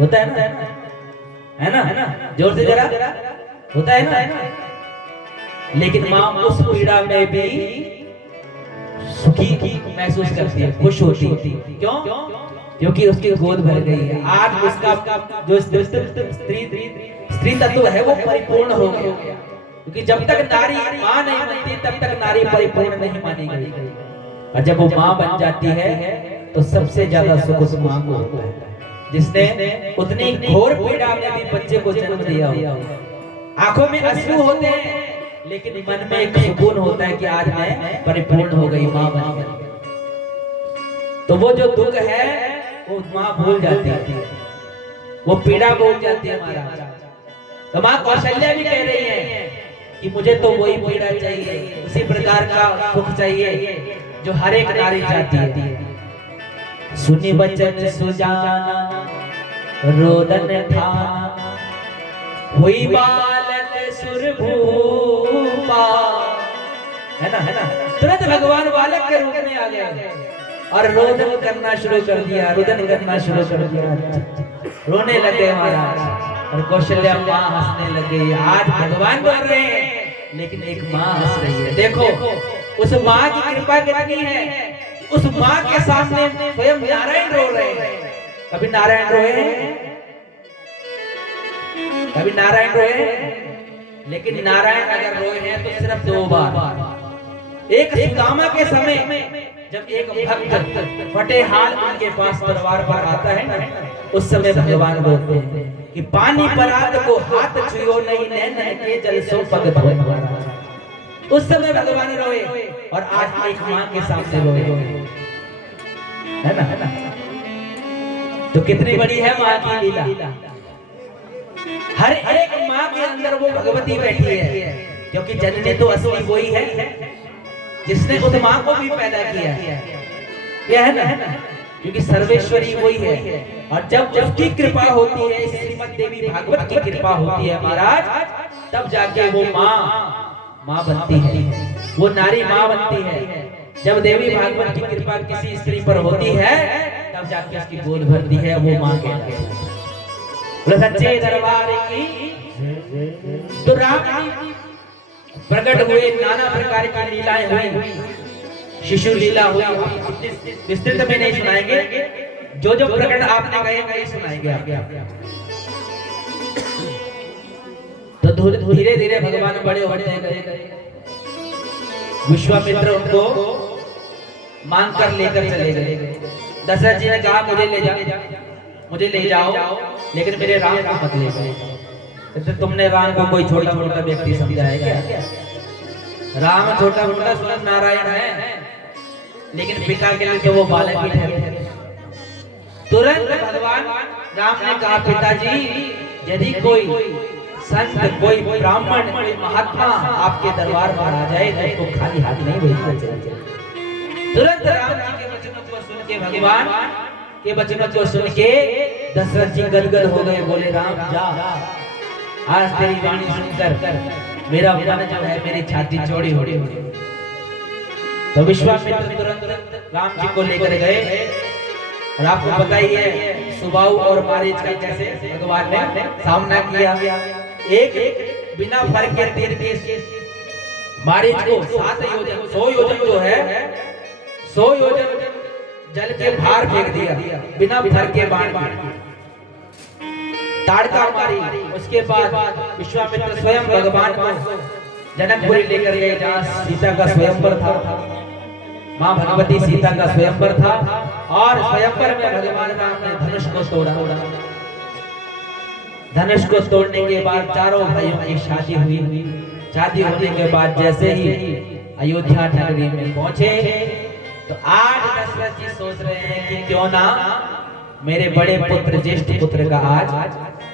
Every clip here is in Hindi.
होता है ना, है ना, जोर से जरा, होता है ना। लेकिन माँ उस पीड़ा में भी सुखी महसूस करती है, खुश होती है। क्यों? क्योंकि उसकी गोद भर गई है। आज उसका जो स्त्री तत्व है वो परिपूर्ण हो गया। क्योंकि जब तक नारी माँ नहीं बनती तब तक नारी परिपूर्ण नहीं मानी गई, और जब वो माँ बन जाती है तो सबसे ज्यादा सुख उस माँ को होता है जिसने उतनी घोर पीड़ा में भी बच्चे को जन्म दिया हो। आंखों में अश्रु होते हैं लेकिन मन में एक सुकून होता है कि आज मैं परिपूर्ण हो गई, माँ बन गई। तो वो जो दुख है वो माँ भूल जाती है, वो पीड़ा भूल जाती है हमारा। तो माँ कौशल्या भी कह रही है कि मुझे तो वही पीड़ा चाहिए, उसी प्रकार का सुख चाहिए जो हर एक नारी चाहती है। सुनी बचन सुजाना रोदन था, हुई बालक सुरभूपा, है ना, तुरंत भगवान बालक के रूप में आ गया और रोदन करना शुरू कर दिया, रुदन करना शुरू कर दिया, रोने लगे महाराज। और कौशल्या माँ हंसने लगी। आज भगवान बोल रहे हैं लेकिन एक माँ हंस रही है। देखो उस माँ की कृपा कितनी है, उस माँ के सामने स्वयं नारायण रो रहे हैं। कभी नारायण रोए, कभी नारायण रोए? लेकिन नारायण अगर रोए हैं तो सिर्फ 2 बार। एक सुदामा के समय जब एक भक्त फटे हाल उनके पास दरबार पर आता है ना, उस समय भगवान रोते हैं कि पानी परात को हाथ छुओ नहीं, नैन के जल सो पग धोए। उस समय भगवान रोए और आज एक माँ के सामने रोए, है ना। तो कितनी बड़ी है माँ की लीला। हर एक माँ के अंदर वो भगवती बैठी है, क्योंकि जननी तो असली वही है जिसने उस माँ को भी पैदा किया है ना। क्योंकि सर्वेश्वरी वही है, और जब उसकी कृपा होती है, श्रीमद् देवी भागवत की कृपा होती है महाराज, तब जाके वो माँ बनती है, वो नारी माँ बनती है। जब देवी भागवत की कृपा किसी स्त्री पर होती है तब जाके उसकी गोद भरती है, वो माँ कहलाती है। सच्चे दरबार की तो राम प्रकट हुए, नाना प्रकार की लीलाएं हुई, शिशु लीला हुई। विस्तृत में नहीं सुनाएंगे, जो जो प्रकट आपने कहे वही सुनाएंगे आपको। तो धीरे धीरे भगवान बड़े होते गए। विश्वामित्र उनको मांग कर लेकर चले गए। दशरथ जी ने कहा मुझे ले जाओ, लेकिन मेरे राम को मत ले जाओ। तो तुमने राम को कोई छोटा मोटा व्यक्ति समझा है क्या? राम छोटा मोटा स्वयं नारायण है, लेकिन पिता के लिए तो वो बालक ही ठहरे। तुरंत भगवान राम ने कहा, पिताजी यदि कोई संत, कोई ब्राह्मण, कोई महात्मा आपके दरबार पर आ जाए तो खाली हाथ नहीं भेजना चाहिए। तुरंत राम जी के वचनों को सुन के, भगवान के वचनों को सुन के दशरथ जी गदगद हो गए। बोले राम जा, आज तेरी वाणी सुनकर मेरा मन जो है, मेरी छाती चौड़ी हो रही। तो विश्वामित्र तुरंत राम जी को लेकर गए। और आपको पता ही है सुबाहु और मारीच का कैसे भगवान ने सामना किया। एक बिना फर के तीर के मारीच को 7 योजन 100 योजन जो है 100 योजन जल के भार फेंक दिया, बिना फर के बाण ताड़का मारी। उसके बाद विश्वामित्र स्वयं भगवान को जनकपुरी लेकर गए, जहाँ सीता का स्वयंवर था, माँ भगवती सीता का स्वयंवर था। और स्वयंवर में भगवान राम ने धनुष को तोड़ा। धनुष को तोड़ने के बाद चारों भाइयों की शादी हुई। शादी होने के बाद जैसे ही अयोध्या नगरी में पहुंचे तो आज दशरथ जी सोच रहे हैं कि क्यों ना मेरे बड़े पुत्र, ज्येष्ठ पुत्र का आज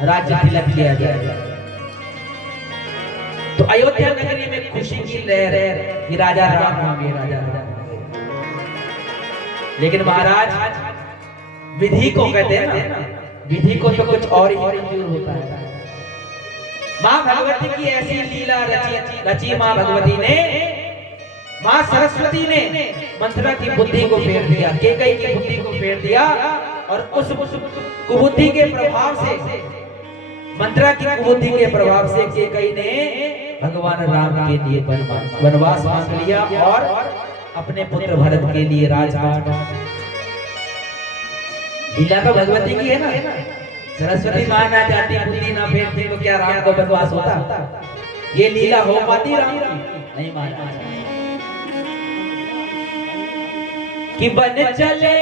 राज्य तिलक किया जाए। तो अयोध्या नगरी में खुशी की लहर कि राजा राम होंगे, राजा राम। लेकिन महाराज विधि को कहते हैं ना, विधि को तो कुछ और ही मंजूर होता है। माँ भगवती की ऐसी लीला रची माँ भगवती ने, माँ सरस्वती ने मंथरा की बुद्धि को फेर दिया, केकई की बुद्धि को फेर दिया। और उस कुबुद्धि के प्रभाव से, मंत्रा की कुबुद्धि के प्रभाव से कैकेयी ने भगवान राम के लिए वनवास मांग लिया और अपने पुत्र भरत के लिए राजपाट। लीला तो भगवती की है ना, सरस्वती मां ना जाती बुद्धि ना फेरती तो क्या राम को वनवास होता? ये लीला हो पाती राम की? नहीं माना। कि बन चले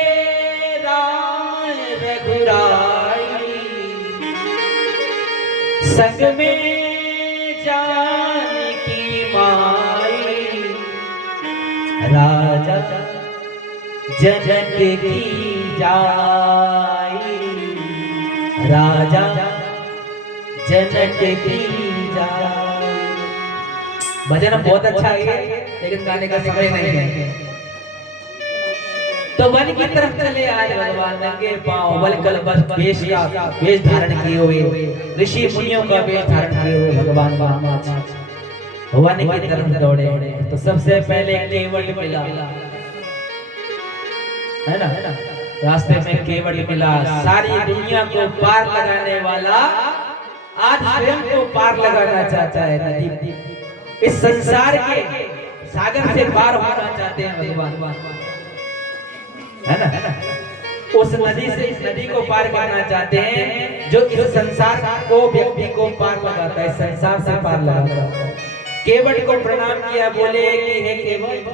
राम रघुराई, संग में जानकी माई, राजा जनक की जाई, राजा जनक की जाई। भजन बहुत अच्छा है लेकिन गाने का समय नहीं है। तो वन की तरफ चले आए भगवान नंगे पांव, बलकल वेश धारण किए हुए, ऋषि मुनियों का वेश धारण किए हुए भगवान वन की तरफ दौड़े। तो सबसे पहले केवट मिला, है ना, रास्ते में केवट मिला। सारी दुनिया को पार लगाने वाला आज स्वयं को पार लगाना चाहता है। नदी, इस संसार के सागर से पार होना चाहते हैं भगवान, है ना, उस नदी से इस नदी को पार करना चाहते हैं जो इस संसार को, व्यक्ति को पार लगाता है, संसार से पार लगाता है। केवट को प्रणाम किया, बोले कि हे केवट,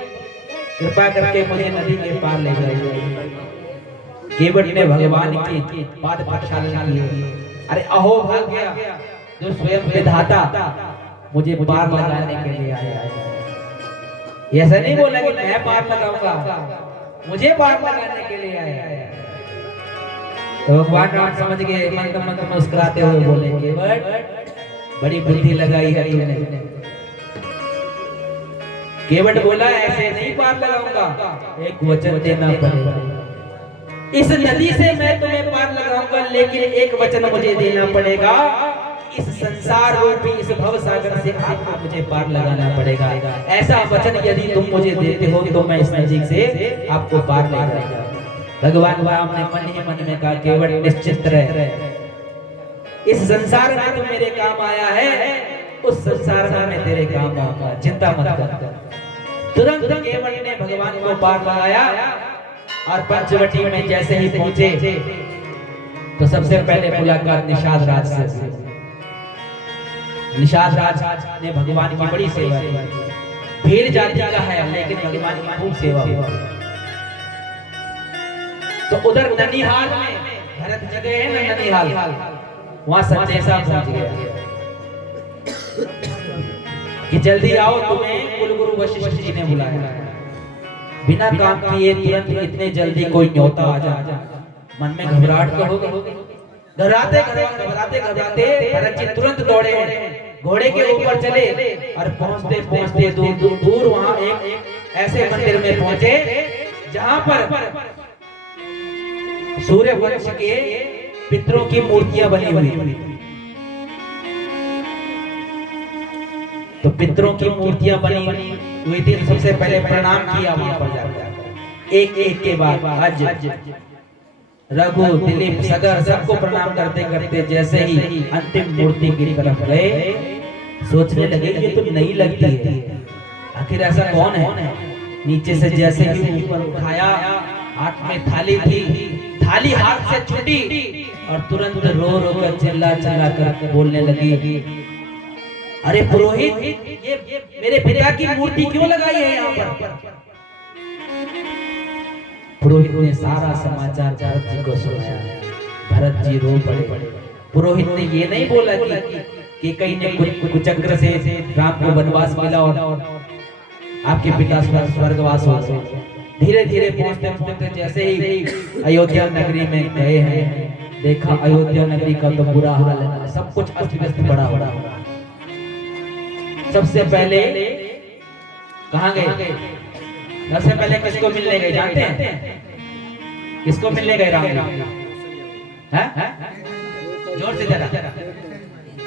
कृपा करके मुझे नदी के पार ले जाइए। केवट ने भगवान की पाद प्रक्षालन किए। अरे अहो भाग्य, जो स्वयं विधाता मुझे पार लगाने के लिए आया है। ऐसा नहीं बोला कि मैं पार लगाऊंगा, मुझे पार लगाने के लिए आया। तो भगवान राम समझ गए, मंद मंद मुस्कुराते हुए बोले, केवट बड़ी बुद्धि लगाई है तूने। केवट बोला, ऐसे नहीं पार लगाऊंगा, एक वचन देना पड़ेगा। इस नदी से मैं तुम्हें पार लगाऊंगा, लेकिन एक वचन मुझे देना पड़ेगा। इस संसार रूपी इस भव सागर से आपको मुझे पार लगाना पड़ेगा। ऐसा वचन यदि तुम मुझे देते हो तो मैं इस नदी से आपको पार ले जाऊंगा। भगवान राम ने मन ही मन में कहा, केवट निश्चिंत रहे, इस संसार में तू मेरे काम आया है, उस संसार में मैं तेरे काम आऊंगा, चिंता मत कर। तुरंत केवट ने भगवान को पार लगाया और पंचवटी में जैसे ही पहुंचे तो सबसे पहले मुलाकात निषाद राज से। निषाद राज ने भगवान की बड़ी सेवा की। भीड़ जाति का है लेकिन भगवान की खूब सेवा हुई। तो उधर ननिहाल में, भरत जगह है ना ननिहाल, वहां संदेशा पहुंच गया कि जल्दी आओ, तुम्हें कुलगुरु वशिष्ठ जी ने बुलाया। बिना काम किए तुरंत इतने जल्दी कोई न्योता आ जा, मन में घबराहट तो होगा। घबराते भरत जी तुरंत दौड़े, घोड़े के ऊपर चले और पहुंचते पहुंचते दूर वहां एक ऐसे मंदिर में पहुंचे जहां पर सूर्य वंश के पितरों की मूर्तियां बनी हुई थी। तो पितरों की मूर्तियां बनी हुई थी। सबसे पहले प्रणाम किया वहां पर जाकर, एक एक के बाद अज रघु दिलीप सगर सबको प्रणाम करते करते जैसे ही अंतिम मूर्ति की तरफ गए, सोचने लगे ये तो नहीं लगती है, आखिर ऐसा कौन है। नीचे से जैसे ही ऊपर उठाया, हाथ में थाली थी, थाली हाथ से छूटी और तुरंत रो रो कर चिल्ला चिल्ला कर बोलने लगी, अरे पुरोहित, ये मेरे पिता की मूर्ति क्यों लगाई है यहाँ पर। पुरोहित ने सारा समाचार भरत जी को सुनाया। भरत जी रो पड़े। पुरोहित ने ये नहीं बोला कि कहीं ने कुचक्र से राम को वनवास मिला और आपके पिता स्वर्गवास हो गए। धीरे धीरे पहुंचते पहुंचते जैसे ही अयोध्या नगरी में गए हैं, देखा अयोध्या नगरी का तो बुरा हाल है, सब कुछ अस्त व्यस्त पड़ा हो रहा। सबसे पहले कहाँ गए? सबसे पहले किसको मिलने गए जानते हैं? किसको मिलने गए राम जी? जोर से जरा।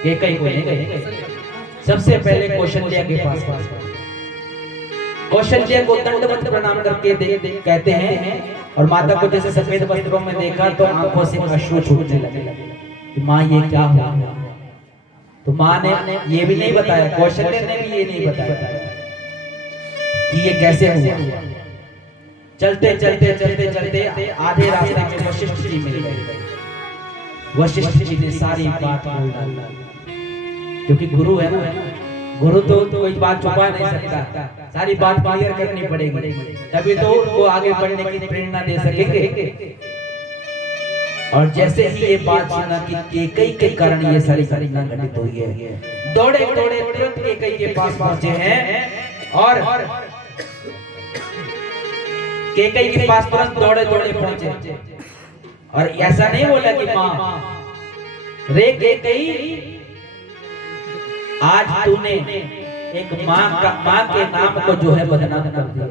कैकेयी को नहीं गए। सबसे पहले कौशल्या के पास। कौशल्या को दंडवत प्रणाम करके कहते हैं और माता को जैसे सफेद वस्त्रों में देखा तो आंखों से अश्रु छूटने लगे। माँ ये क्या हुआ? तो माँ ने ये भी नहीं बताया, कौशल्य ने भी ये नहीं बताया कि ये कैसे हुआ। चलते चलते चलते चलते आधे रास्ते में वशिष्ठ जी मिल गए। वशिष्ठ जी ने सारी बात बोल डाली, क्योंकि गुरु है ना, गुरु तो कोई बात छुपा नहीं सकता, सारी बात क्लियर करनी पड़ेगी, तभी तो उनको आगे बढ़ने की प्रेरणा दे सकेंगे। और जैसे ही ये बात सुना कि केकई के कारण ये सारी घटना घटित हुई है, दौड़े दौड़े तुरंत केकई के पास पहुंचे हैं और केकई के पास तुरंत दौड़े दौड़े पहुंचे। और ऐसा नहीं बोला कि मां रे केकई, आज तूने एक मां के नाम को जो है बदनाम कर दिया।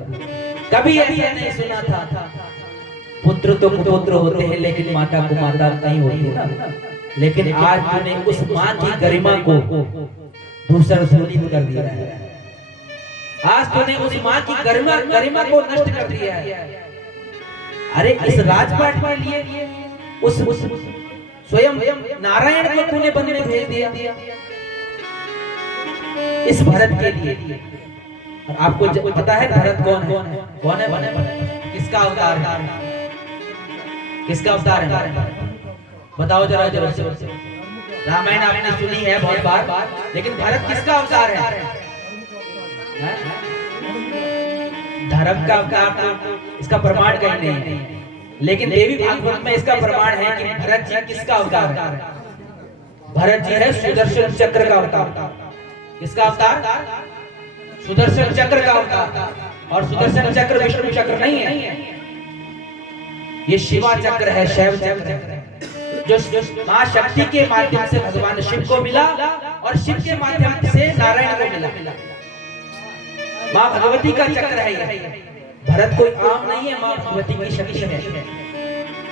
कभी ऐसा नहीं सुना था। पुत्र तो पुत्र होते हैं लेकिन माता को माता नहीं होती ना। लेकिन आज तूने उस मां की गरिमा को धूसर-धूलित कर दिया है। आज तूने उस मां की गरिमा को नष्ट कर दिया है। अरे इस राजपाट के लिए उस स्वयं नारायण को तूने वन में भेज दिया, इस भरत के लिए। और आपको पता है भरत कौन है? कौन है? किसका अवतार है? किसका अवतार है? बताओ जरा जरा से। रामायण आपने सुनी है बहुत बार, लेकिन भरत किसका अवतार है? धर्म का अवतार, इसका प्रमाण कहीं नहीं है। लेकिन देवी भागवत में इसका प्रमाण है कि भरत जी किसका अवतार है? भरत जी है सुदर्शन चक्र का अवतार। किसका अवतार? सुदर्शन चक्र का अवतार। और सुदर्शन चक्र विष्णु चक्र नहीं है, ये शिवा चक्र है, शैव चक्र है, जो मां शक्ति के माध्यम से भगवान शिव को मिला और शिव के माध्यम से नारायण को मिला। मां भगवती का चक्र है ये। भरत कोई आम नहीं है, मां भगवती की शक्ति है।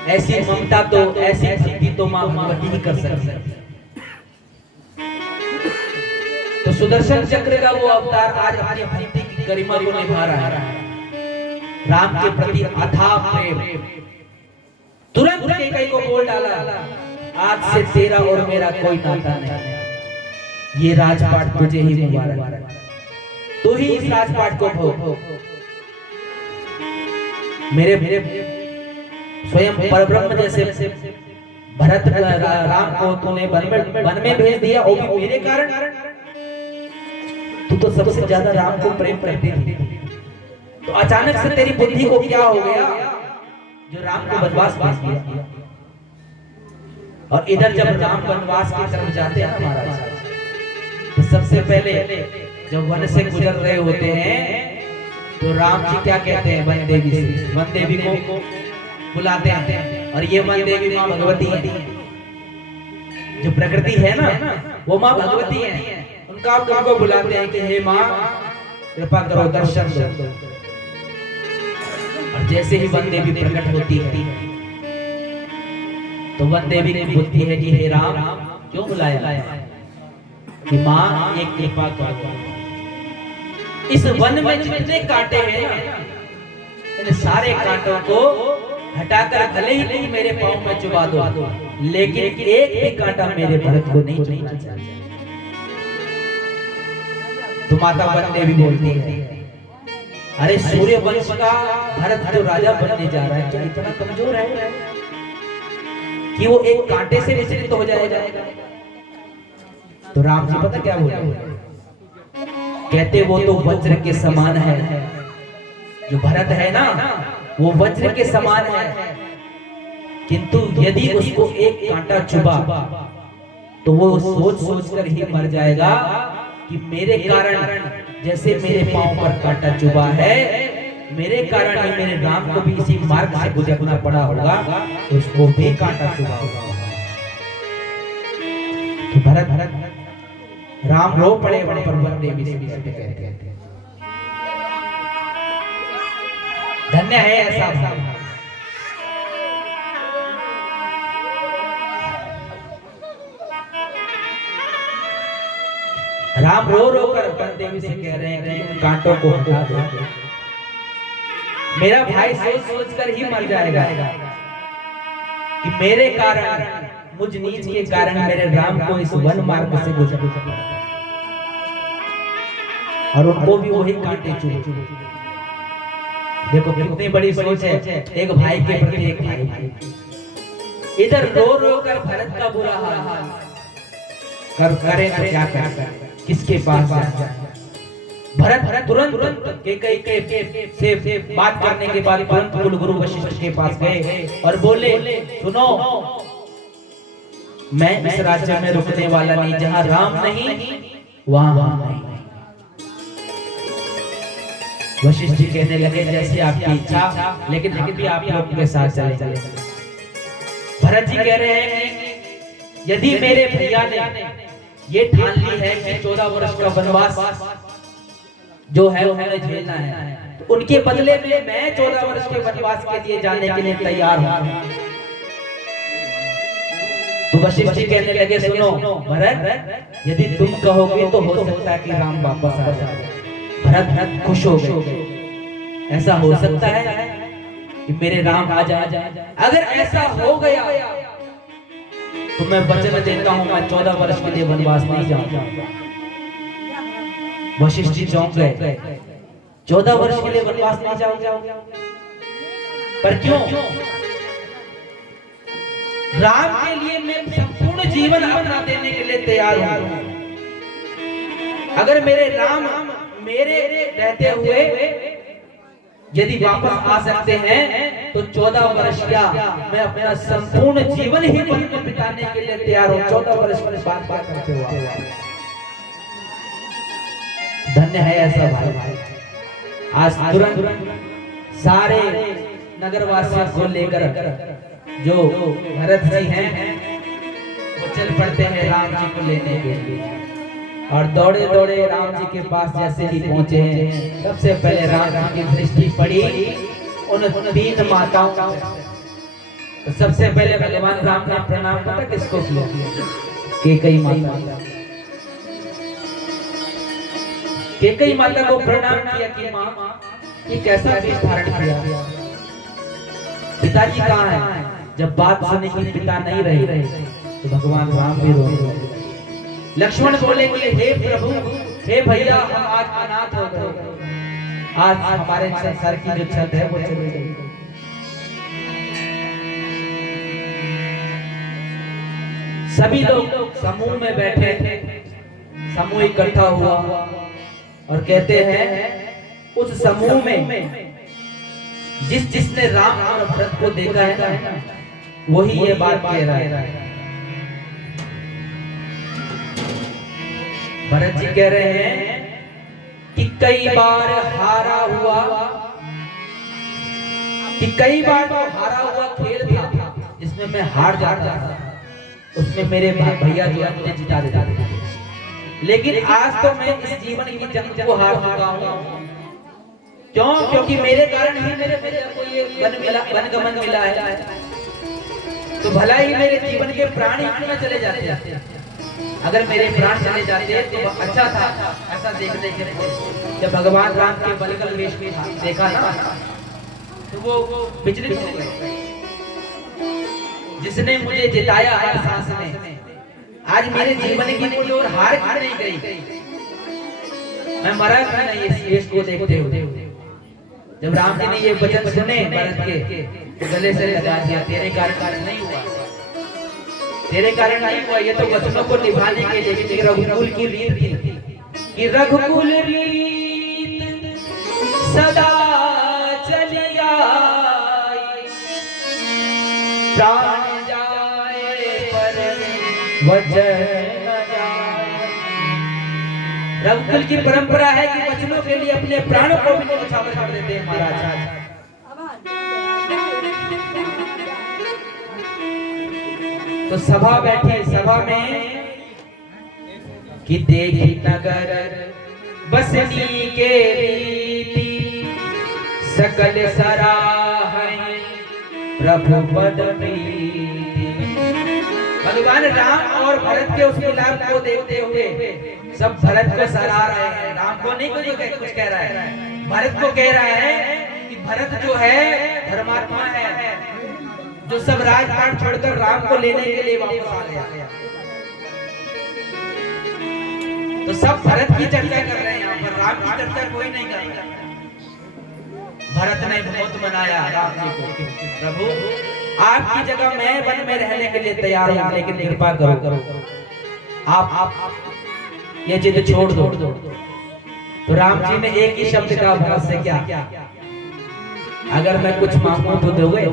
ऐसी ममता तो, ऐसी भक्ति तो मां भगवती ही कर सकती है। तो सुदर्शन चक्र का वो अवतार आज अपनी भक्ति की गरिमा को निभा रहा है। राम के प्रति अथाह प्रेम। तुरंत केकई को बोल डाला, आज से तेरा और मेरा कोई नाता नहीं, ये राजपाट तुझे ही मुबारक, तू ही इस राजपाट को भोग। मेरे स्वयं परब्रह्म जैसे भरत राम को तूने वन में भेज दिया, वो भी मेरे कारण। तू तो सबसे ज्यादा राम को प्रेम करती थी, तो अचानक से तेरी बुद्धि को क्या हो गया जो राम को वनवास भेज दिया। और इधर जब राम वनवास की तरफ जाते हैं महाराज, तो सबसे पहले जब वन से गुजर रहे होते हैं तो राम जी क्या कहते हैं वन देवी से? वन देवी को बुलाते हैं। और ये वन देवी माँ भगवती है, जो प्रकृति है ना वो माँ भगवती है। उनको बुलाते हैं कि हे माँ कृपा करो, दर्शन दो। और जैसे ही वन देवी प्रकट होती है तो वन देवी की बुद्धि है कि हे राम क्यों बुलाया? कि माँ एक कृपा करो, इस वन में जितने कांटे हैं ना, इन सारे कांटों को हटाकर भले ही तुम मेरे पांव में चुबा दो, लेकिन एक भी कांटा मेरे भरत को नहीं चुभना चाहिए। तो माता वन देवी बोलती है, अरे सूर्य वंश का भरत जो राजा बनने जा रहा है, क्या इतना कमजोर है कि वो एक कांटे से विचलित हो जाएगा? तो राम जी पता क्या बोले? कहते वो तो वज्र के समान है, जो भरत है ना वो वज्र के समान है, किंतु यदि उसको एक कांटा चुभा तो वो सोच सोच कर ही मर जाएगा कि मेरे कारण, जैसे मेरे पांव पर कांटा चुभा है, मेरे कारण ही मेरे राम को भी इसी मार्ग से गुजरना पड़ा होगा, उसको भी कांटा चुभा होगा। तो भरत राम रो पड़े वहां पर वन देवी से कहते हैं, धन्य है ऐसा। राम रो रो कर वन देवी से कह रहे हैं कि कांटों को हटा दो। मेरा भाई सोच सोच कर ही मर जाएगा कि मेरे कारण, मुझ नीच के कारण मेरे राम को इस वन मार्ग से गुजरना पड़ा, और उनको भी वही कांटे चुभे। देखो कितनी बड़ी सोच है एक भाई के प्रति एक भाई। इधर रो रो कर भरत का बुरा हाल करें तो क्या कर, किसके पास जाए। भरत तुरंत कैकेयी के से बात करने के बाद तुरंत कुलगुरु वशिष्ठ के पास गए और बोले, सुनो, मैं इस राज्य में रुकने वाला नहीं, जहां राम नहीं वहां हम नहीं। वशिष्ठ जी कहने लगे, जैसे आपकी इच्छा, लेकिन हम भी आप लोग के साथ चले। भरत जी कह रहे हैं, यदि मेरे भैया ने ये ठान ली है कि 14 वर्ष का वनवास जो है उन्हें झेलना है, तो उनके बदले में मैं 14 वर्ष के वनवास के लिए जाने के लिए तैयार हूं। तो वशिष्ठ जी कहने लगे, सुनो भरत, यदि तुम कहोगे तो हो सकता है कि राम वापस आ जाए। भरत खुश हो गए, ऐसा हो सकता है कि मेरे राम आ जाए। अगर ऐसा हो गया तो मैं वचन देता हूं, मैं 14 वर्ष के लिए वनवास नहीं जाऊंगा। वशिष्ठ जी चौंक गए, 14 वर्ष के लिए वनवास नहीं जाऊंगा, पर क्यों? राम के लिए मैं संपूर्ण जीवन अपना देने के लिए तैयार हूं। अगर मेरे राम मेरे रहते हुए यदि वापस आ सकते हैं तो 14 वर्ष क्या, मैं अपना संपूर्ण जीवन ही वन में बिताने के लिए तैयार हूं। 14 वर्ष की बात करते हुए धन्य है ऐसा भाई। आज तुरंत सारे नगरवासियों को लेकर जो भरत जी हैं वो चल पड़ते हैं राम जी को लेने के लिए, और दौड़े दौड़े राम जी के पास जैसे ही पहुंचे हैं, सबसे पहले राम जी की दृष्टि पड़ी उन 3 माताओं पर। तो सबसे पहले भगवान राम ने प्रणाम पता किसको किया? कैकेयी माता। कैकेयी माता को प्रणाम किया कि मां, ये कैसा वेश धारण किया? पिताजी कहाँ है? जब बात सुने कि पिता नहीं रहे तो भगवान राम भी रोए। लक्ष्मण बोले कि हे प्रभु, हे भैया, हम आज अनाथ हो गए, आज हमारे संसार की जो छत है वो चली गई। सभी लोग समूह में बैठे थे, समूह इकट्ठा हुआ और कहते हैं उस समूह में जिसने राम और भरत को देखा है ना, वही ये बात कह रहा है। भरत जी कह रहे हैं कि कई बार हारा हुआ, कि कई बार तो हारा हुआ खेल था जिसमें मैं हार जाता था, उसमें मेरे भैया जो है मुझे जिता देता था। लेकिन आज तो मैं इस जीवन की जंग को हार चुका हूँ। क्यों? क्योंकि मेरे कारण ही मेरे भैया को ये वनगमन मिला है। तो भला ही मेरे जीवन के प्राण ही न चले जाते। अगर मेरे प्राण चले जाते तो अच्छा था। ऐसा देखने के लिए जब भगवान राम के बलगल वेश में देखा ना, तो वो विचलित हो गए। जिसने मुझे जिताया हर सांस में, आज मेरे जीवन की कोई और हार नहीं गई, मैं मरा भी नहीं इस वेश को देखते हुए। जब राम जी ने ये वचन सुने भरत के, तो गले से लगा दिया, तेरे कारण नहीं हुआ, तेरे कारण नहीं हुआ। ये तो वचनों को निभाने के लिए, क्योंकि रघुकुल की रीत थी कि रघुकुल रीत सदा चली आई, प्राण जाए पर वचन न जाए। रघुकुल की परंपरा है कि वचनों के लिए अपने प्राणों को भी न्यौछावर कर देते हैं महाराज। तो सभा बैठी, सभा में कि देखी नगर बसनी के रीति, सकल सराहै प्रभु पद प्रीति। भगवान राम और भरत के उस मिलाप को देखते हुए सब भरत को सराह रहे हैं, राम को नहीं कुछ कह रहा है। भरत को कह रहा है कि भरत जो है धर्मात्मा है, जो सब राजपाट छोड़कर राम को लेने के लिए वापस आ गया। तो सब भरत की चर्चा कर रहे हैं यहाँ पर, राम की चर्चा कोई नहीं कर रहा। भरत ने बहुत मनाया राम जी को, प्रभु आपकी जगह मैं वन में रहने के लिए तैयार हूँ, लेकिन कृपा करो आप ये जिद छोड़ दो। तो राम जी ने एक ही शब्द कहा भरत से, क्या अगर मैं कुछ मांगू तो दोगे?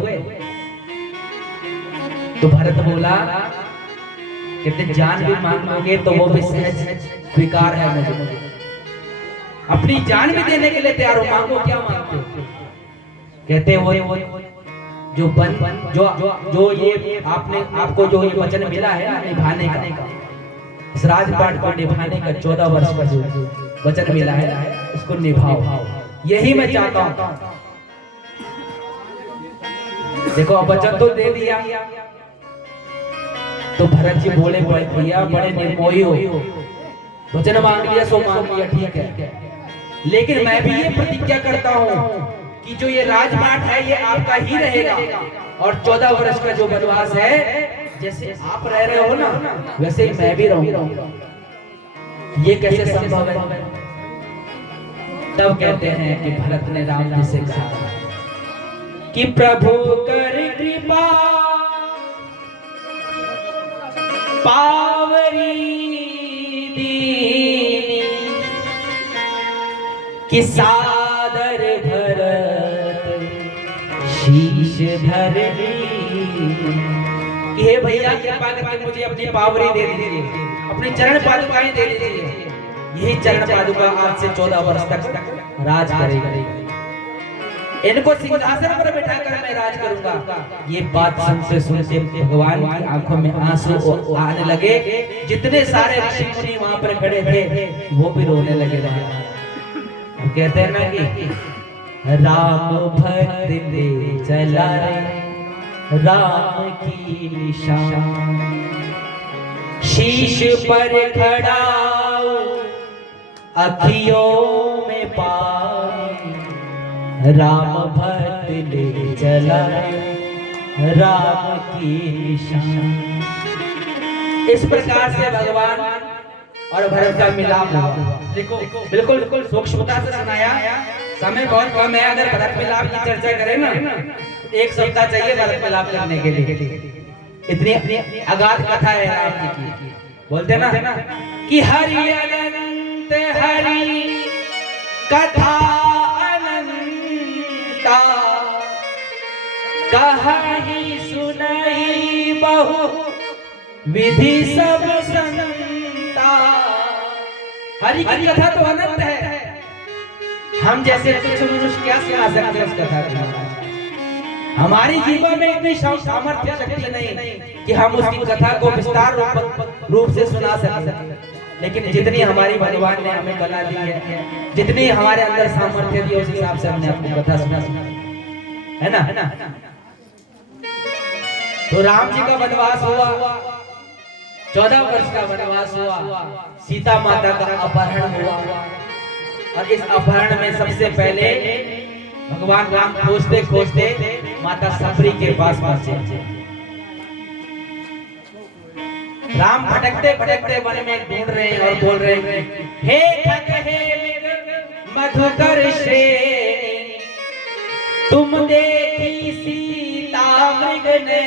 तो भरत बोला कहते जान भी मांग लोगे तो वो भी सहज स्वीकार है मुझे, अपनी जान भी देने के लिए तैयार हो, मांगो क्या मांगते हो? कहते वो जो ये आपको जो ये वचन मिला है निभाने का, इस राजपाट को निभाने का 14 वर्ष का जो वचन मिला है उसको निभाओ, यही मैं चाहता हूं। देखो अब वचन तो दे दिया। तो भरत जी बोले भैया बड़े निर्मोही हो, वचन मांग लिया सो मांग लिया, ठीक है, लेकिन मैं भी ये प्रतिज्ञा करता हूँ कि जो ये राजपाट है ये आपका ही रहेगा, और 14 वर्ष का जो वनवास है जैसे आप रह रहे हो ना वैसे ही मैं भी रहूंगा। ये कैसे संभव है? तब कहते हैं कि भरत ने राम जी से कहा कि प्रभु कर कृपा पावरी दीनी, कि सादर भरत शीश धरनी। हे भैया कृपा करके मुझे अपनी पावरी दे दीजिए, अपनी चरण पादुकाएं दे दीजिए, यही चरण पादुका आज से 14 वर्ष तक राज करेगी, इनको सिंहासन पर बैठाकर मैं राज करूंगा। ये बात सुनते सुनते भगवान की आंखों में आंसू आने लगे। जितने सारे ऋषि मुनि वहां पर खड़े थे वो भी रोने लगे। कहते हैं ना कि राम भक्त ले चला राम की निशान, शीश पर खड़ा अखियों में पानी, राम भक्त ले चला राम की निशान। इस प्रकार से भगवान और भरत का मिलाप हुआ। देखो बिल्कुल सूक्ष्मता से सुनाया, समय बहुत कम है, अगर भरत मिलाप की चर्चा करें ना एक सप्ताह चाहिए भरत मिलाप करने के लिए, इतनी अगाध कथा है राम जी की। बोलते ना कि हरि अनंत हरि कथा अनंता, कहानी सुनाई बहु विधि सब संता। हरि की कथा तो अनंत है, हम जैसे तुच्छ मनुष्य क्या सुना सकते हैं उस कथा को? हमारी जीवन में इतनी सामर्थ्य शक्ति नहीं कि हम उसकी कथा को विस्तार रूप से सुना सकें, लेकिन जितनी हमारी भगवान ने हमें कला दी है, जितनी हमारे अंदर सामर्थ्य दी है, उस हिसाब से हमने अपनी कथा सुना है ना। तो राम जी का वनवास हुआ, 14 वर्ष का वनवास हुआ, सीता माता का अपहरण हुआ, और इस अपहरण में सबसे पहले भगवान राम खोजते खोजते माता सबरी के पास पहुंचे। राम भटकते भटकते वन में ढूंढ रहे हैं और बोल रहे हैं, हे खग हे मधुकर श्रेणी, तुम देखी सीता मृग ने।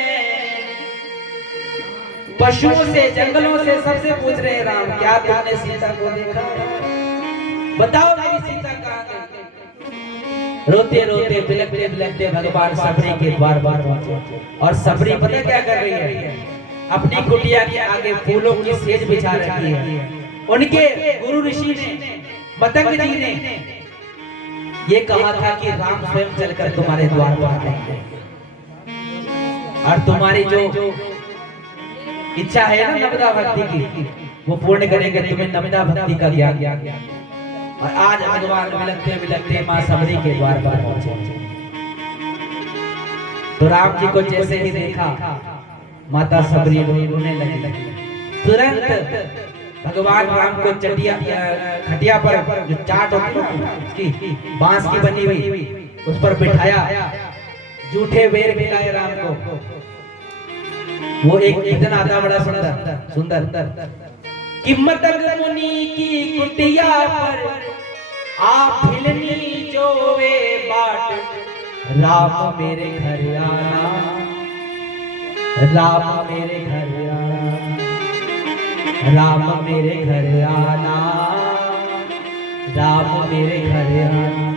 पशुओं से जंगलों से सबसे पूछ रहे हैं राम, क्या तुमने सीता को देखा? बताओ मेरी सीता कहाँ गई? रोते रोते बिलखते बिलखते भगवान सबरी के द्वार पर पहुंचे, और सबरी पता क्या कर रही है? अपनी कुटिया के आगे फूलों की सेज बिछा रखी है। उनके गुरु ऋषि ने, मतंग जी ने ये कहा था कि राम स्वयं चलकर तुम्हारे द्वार पर आएंगे, और तुम्हारी जो इच्छा है ना नम्रता भक्ति की, वो पूर्ण करेंगे, तुम्हें नम्रता भक्ति का ज्ञान। और आज भगवान बिलखते बिलखते मां सबरी के द्वार पर पहुंचे। तो राम जी को जैसे ही देखा माता सबरी रोने लगी। तुरंत भगवान राम को खटिया पर जो चाट होती है बांस की बनी हुई, उस पर बिठाया, जूठे बेर खिलाए राम को। वो एक दिन आता बड़ा सुंदर सुंदर कि मदन मुनि की कुटिया पर आप हिलनी जोवे बाट, राम मेरे घर आना, राम मेरे घर आना, राम मेरे घर आना, राम मेरे घर आना।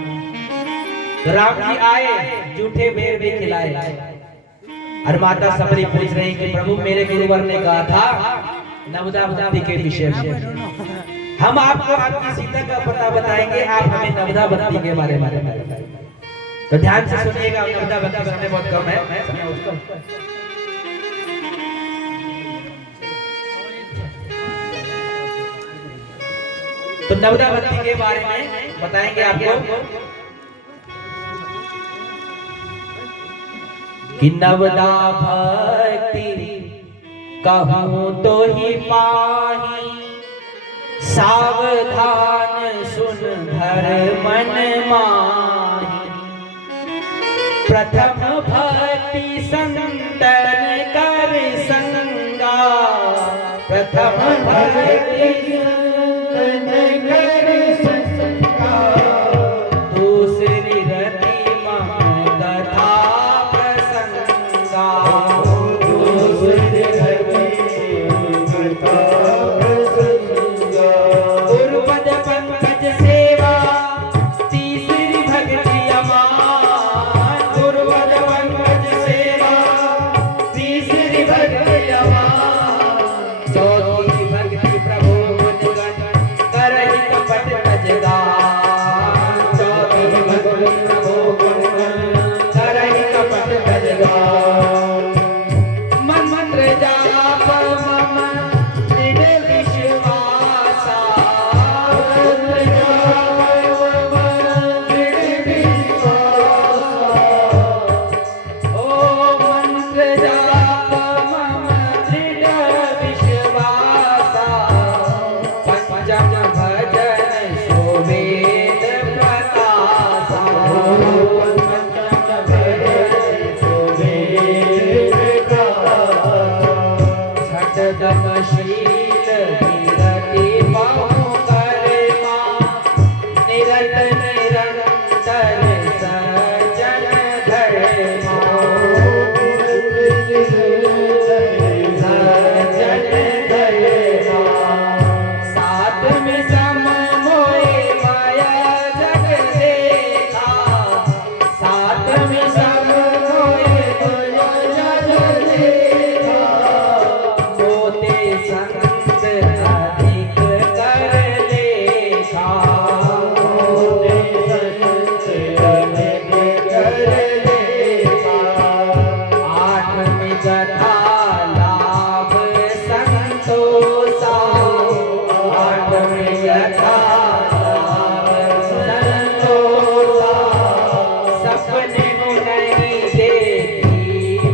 राम जी आए, जूठे बेर भी खिलाए। और माता सबरी पूछ रही कि प्रभु मेरे गुरुवर ने कहा था नवदा भक्ति के विषय में, हम आपको आपकी सीता का पता बताएंगे, आप हमें नवदा भक्ति के बारे में बताएंगे। तो ध्यान से सुनिएगा, नवदा भक्ति समय बहुत कम है, समय उसका तो नवदा भक्ति के बारे में बताएंगे आपको कि नवदा भक्ति कहूँ तो ही पाही, सावधान सुन धर मन माही। प्रथम भक्ति संतन कर संगा, प्रथम भक्ति संतन कर संगा, दूसरी रति मम कथा प्रसंगा, दूसरी रति कथा प्रसंगा। गुरुपद पंकज सेवा तीसरी भक्ति अमान, गुरुपद पंकज सेवा तीसरी भक्ति अमान। चौथी भक्ति प्रभु गुणगण करहि कपट तजगान, चौथी भक्ति प्रभु गुणगण करहि कपट तजगान। मंत्र जाप मम दृढ़ विश्वासा, मंत्र जाप मम दृढ़ विश्वासा, ओ मंत्र जाप मम दृढ़ विश्वासा। पंचम भजन शोभेद प्रकाशा, पंचम भजन शोभेद प्रकाशा। छठदमशील विरति बहु कर्मा, निरत निरंतर सज्जन धर्मा, सज्जन धर्मा। सातवें सम मोहि माया जग देखा, सातवें सम मोहि माया जग देखा। मोते संत अधिक कर लेखा, मोते संत अधिक कर लेखा। आठवीं कथा लाभ संतोषा, आठवीं कथा लाभ संतोषा। सपने नहीं देखी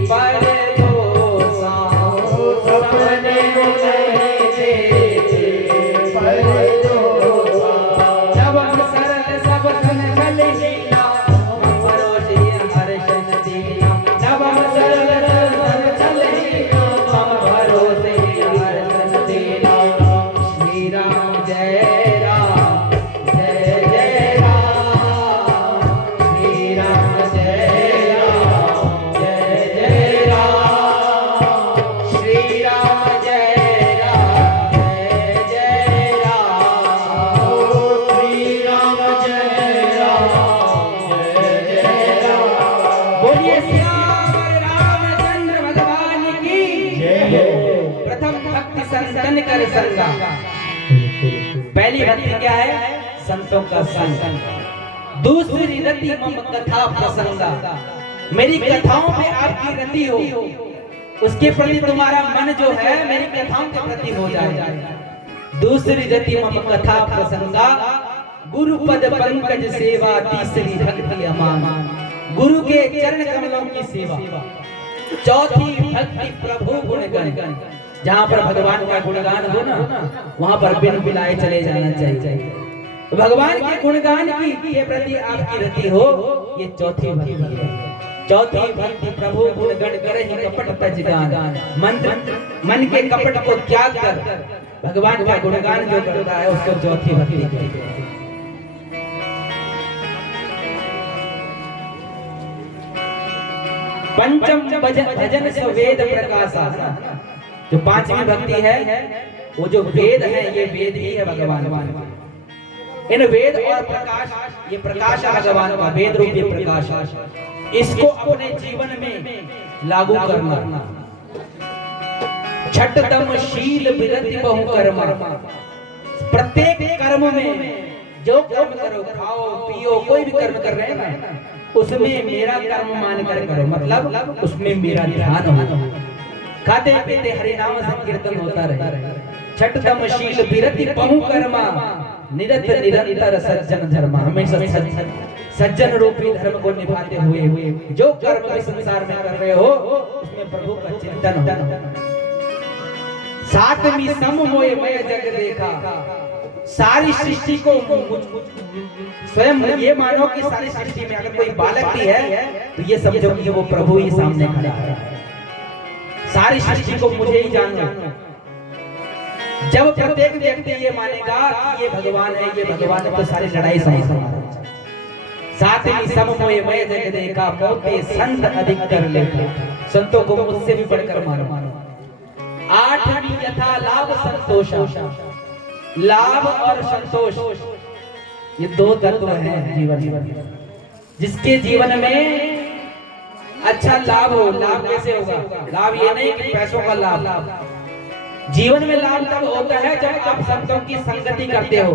पर दोषा, सपने नहीं देखी पर दोषा। जब हम सरल सब सन चल लीला, भरोसे हर्षन दीना। जब हम सरल सब सन चल लीला, हम भरोसे हर्षन दीना। श्री राम जय राम, जय जय राम, श्री राम जय राम, जय जय राम, श्री राम जय राम, जय जय राम, श्री राम जय राम, जय जय राम। बोलिए श्याम रामचंद्र भगवान की जय हो। प्रथम भक्ति संतन कर संगा, पहली भक्ति क्या है? संतों का संग। दूसरी रति मम कथा प्रसंगा, मेरी कथाओं में आपकी रति हो, उसके प्रति तुम्हारा मन जो है मेरी कथाओं के प्रति हो जाए। दूसरी रति मम कथा प्रसंगा, गुरुपद पंकज सेवा तीसरी भक्ति अमान, गुरु के चरण कमलों की सेवा। चौथी भक्ति प्रभु गुणगण, जहाँ पर भगवान का गुणगान हो ना, वहाँ पर बिन बिलाए चले जाना चाहिए। भगवान के गुणगान की के प्रति आपकी रति हो, ये चौथी भक्ति है। चौथी भक्ति प्रभु गुणगण करे ही कपट तज गान। मन के कपट को त्याग कर भगवान का गुणगान जो करता है उसको चौथी भक्ति कहते हैं। पंचम भजन सवेद प्रकाशा, जो पांचवी भक्ति है वो जो वेद है, ये वेद ही है भगवान। इन वेद और प्रकाश, ये प्रकाश है भगवान का, वेद रूपी प्रकाश, इसको अपने जीवन में लागू करना। छठतम शील विरति बहु कर्म, प्रत्येक कर्म में जो कर्म करो, खाओ पियो कोई भी कर्म कर रहे हैं ना, उसमें मेरा कर्म मान कर करो, मतलब उसमें मेरा ध्यान हो। खाते पीते हरि नाम संकीर्तन होता रहे। छठतम शील विरति बहु कर्मा, निरंतर सज्जन धर्म, हमेशा सज्जन रूपी धर्म को निभाते हुए जो कर्म भी संसार में कर रहे हो उसमें प्रभु का चिंतन हो। सातवीं सम मोए मैं जग देखा, सारी सृष्टि को स्वयं ये मानो कि सारी सृष्टि में अगर कोई बालक भी है तो ये समझो कि वो प्रभु ही सामने खड़ा है। सारी सृष्टि को मुझे ही जानो। जब प्रत्येक व्यक्ति ये मानेगा कि ये भगवान है, ये भगवान है, तो सारी लड़ाई समाप्त। सातवीं सम मोए मैं जग देखा, मोते संत अधिक कर लेते, संतों को मुझसे भी बढ़कर मानो। आठवीं यथा लाभ संतोष, लाभ और संतोष ये दो तत्व हैं जीवन। जिसके जीवन में अच्छा लाभ हो, लाभ कैसे होगा? लाभ ये नहीं कि पैसों का लाभ, जीवन में लाभ तब होता है जब आप संतों की संगति करते हो।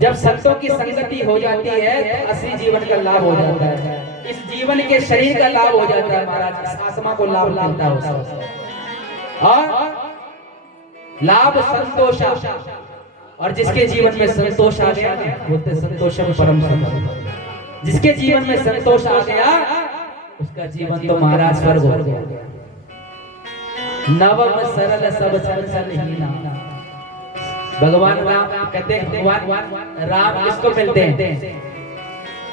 जब संतों की संगति हो जाती है तो असली जीवन का लाभ हो जाता है। इस जीवन के शरीर का लाभ हो जाता है महाराज, इस आत्मा को लाभ मिलता है। और लाभ संतोष, और जिसके जीवन में संतोष आ गया बोलते संतोषम परम संतोष। जिसके जीवन में संतोष आ गया उसका जीवन तो महाराज स्वर्ग हो गया। नवम सरल सब संसलहीना, भगवान राम कहते हैं, भगवान राम किसको मिलते हैं?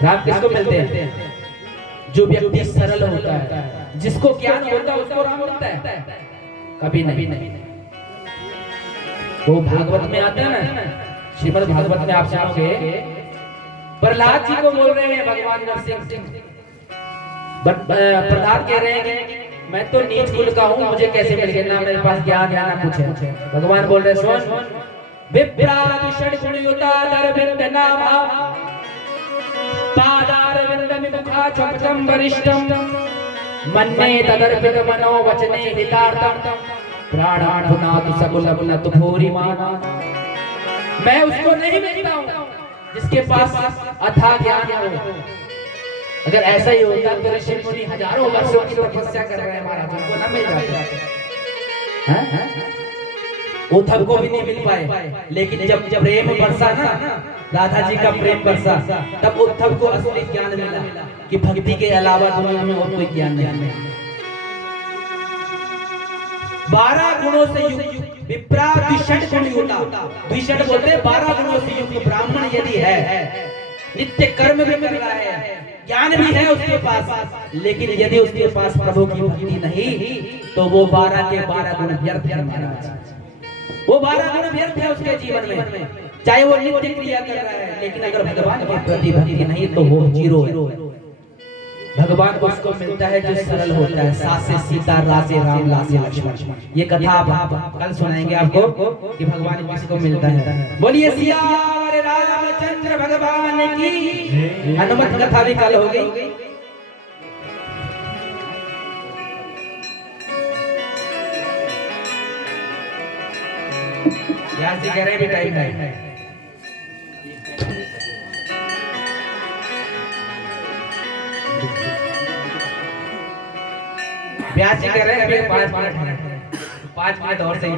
राम किसको मिलते हैं? जो व्यक्ति सरल होता है, जिसको ज्ञान होता है उसको राम मिलता है? कभी नहीं। वो भागवत में आता है ना, श्रीमद् भागवत में आप सुनोगे प्रहलाद जी को बोल रहे हैं भगवान नरसिंह। प्रहलाद कह रहे हैं कि मैं तो नीच कुल का हूँ, मुझे कैसे मिल गया, ना मेरे पास ज्ञान है ना कुछ है। भगवान बोल रहे सुन, विप्रादि षड्गुणयुता दरविंद नामा, पादारविंद विमुखा चपचम वरिष्ठम, मन्ये तदर्पित मनो वचने हितार्थम, प्राणान भुनातु सकुलम नतु भूरि माना। मैं उसको नहीं मिलता हूँ जिसके पास अथाह ज्ञान हो। अगर ऐसा ही होता तो ऋषि मुनि हजारों वर्षों की तपस्या कर रहे हैं महाराज, उनको न मिल जाता। उद्धव को भी नहीं मिल पाए, लेकिन जब प्रेम बरसा ना, राधा जी का प्रेम बरसा, तब उद्धव को असली ज्ञान मिला कि भक्ति के अलावा दुनिया में और कोई ज्ञान नहीं। 12 गुणों से युक्त विप्रा द्विषट गुण होता, द्विषट बोलते 12 गुणों से युक्त ब्राह्मण यदि है, नित्य कर्म भी कर रहा है, ज्ञान भी है उसके पास, लेकिन यदि उसके पास प्रभु की भक्ति नहीं तो वो 12 के 12 गुण व्यर्थ है महाराज। वो 12 गुण व्यर्थ है उसके जीवन में, चाहे वो नित्य क्रिया कर रहा है, लेकिन अगर भगवान की प्रति भक्ति नहीं तो वो जीरो है। भगवान उसको मिलता है जो सरल होता है, सा से सीता, रा से राम, ला से लक्ष्मण। ये कथा आप कल सुनाएंगे आपको कि भगवान किसको मिलता है। बोलिए सियावर रामचंद्र भगवान की। हनुमत कथा भी कल हो गई। व्यास जी कह रहे हैं भी टाइम है। व्यास जी कह रहे हैं अभी 5 मिनट है, 5 मिनट और सही।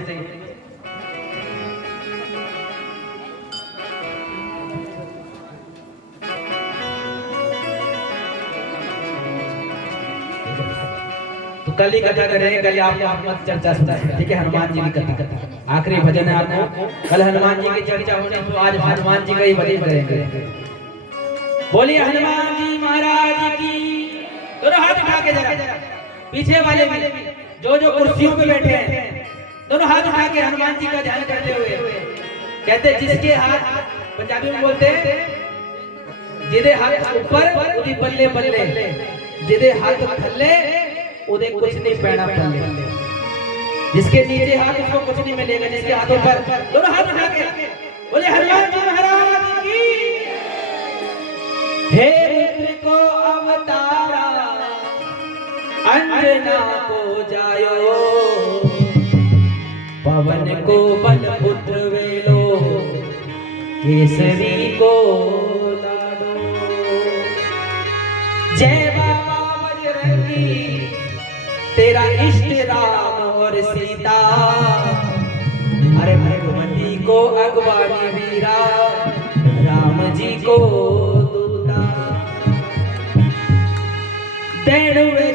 तो कल ही कथा करेंगे, कल आपको हनुमान चर्चा सुनाएंगे, ठीक है? हनुमान जी की कथा आखिरी भजन है आपको, कल हनुमान जी की चर्चा होनी, तो आज हनुमान जी का ही भजन करेंगे। बोलिए हनुमान जी महाराज की। दोनों हाथ उठा के जरा, पीछे वाले भी जो कुर्सियों पे बैठे हैं, दोनों हाथ उठा के हनुमान जी का ध्यान करते हुए कहते, जिसके हाथ, पंजाबी में बोलते हैं, जिदे हाथ ऊपर उदी बल्ले बल्ले, जिदे हाथ थल्ले उदे कुछ नहीं पैना पल्ले। जिसके नीचे हाथ उसको कुछ नहीं मिलेगा, जिसके हाथों पर, दोनों हाथ उठा के बोले हनुमान जी महाराज की। हे रुद्र को अवतारा अंजना को जायो, पवन को बल पुत्र वेलो, केसरी को लाडो। जय बाबा बजरंगी, तेरा इष्ट राम और सीता, अरे भगवती को अगवानी वीरा, राम जी को दूता। तेणुवे